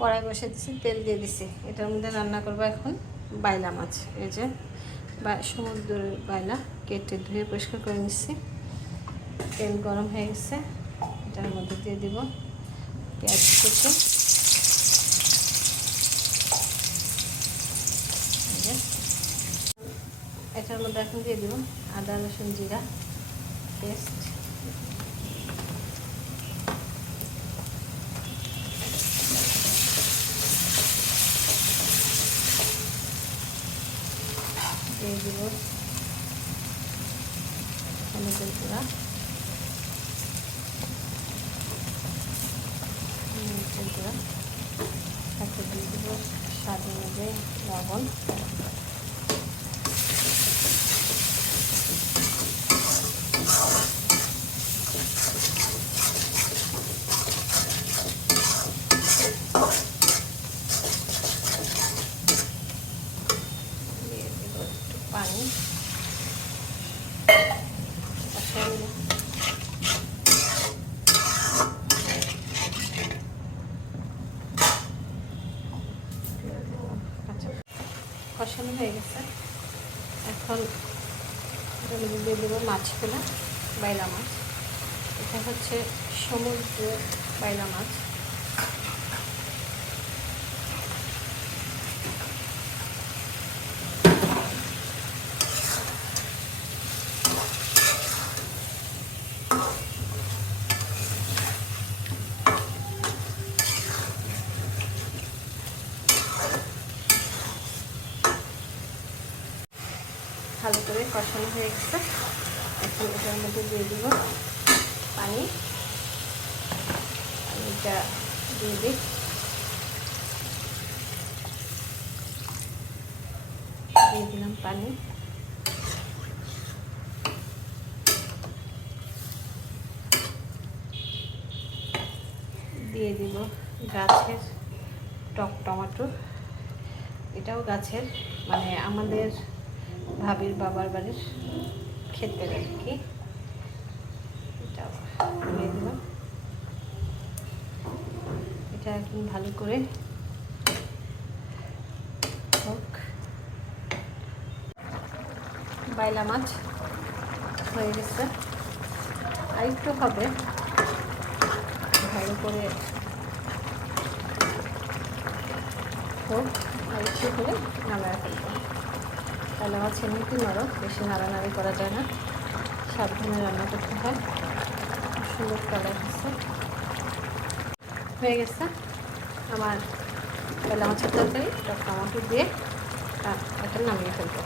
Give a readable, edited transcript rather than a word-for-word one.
কড়াই বসে দিছি, তেল দিয়ে দিছি। এটার মধ্যে রান্না করবো এখন বাইলা মাছ। এই যে সমুদ্রের বাইলা কেটে ধুয়ে পরিষ্কার করে নিচ্ছি। তেল গরম হয়ে গেছে, এটার মধ্যে দিয়ে দিব পেঁয়াজ কুচি, এটার মধ্যে এখন দিয়ে দিব আদা রসুন জিরা পেস্ট, দিয়ে দিব হলুদের গুঁড়া, মরিচের গুঁড়া, সাথে দিয়ে দিব স্বাদ অনুযায়ী লবণ, দিয়ে দিব একটু পানি, কষানো হয়ে গেছে। এখন দিয়ে দেবো মাছগুলো, বাইলা মাছ। এটা হচ্ছে সমুদ্রের বাইলা মাছ। ভালো করে কষানো হয়ে গেছে। এখন এটার মধ্যে দিয়ে দিব পানি, পানিটা দিয়ে দিই, দিয়ে দিলাম পানি, দিয়ে দিব গাছের টক টমেটো। এটাও গাছের, মানে আমাদের ভাবির বাবার বাড়ির ক্ষেতের আর কি। এটাও দিয়ে দিলাম। এটা একদম ভালো করে হোক। বাইলা মাছ হয়ে গেছে, আর একটু হবে, ভালো করে হোক, আর একটু হলে নাড়া ফেলবো। বাইলা মাছ এমনিতে নরম, বেশি নাড়ানাড়ি করা যায় না, সাবধানে রান্না করতে হয়। সুন্দর কালার হয়ে গেছে আমার বাইলা মাছের তরকারি। টক টমেটো দিয়ে এটা নামিয়ে ফেলবো।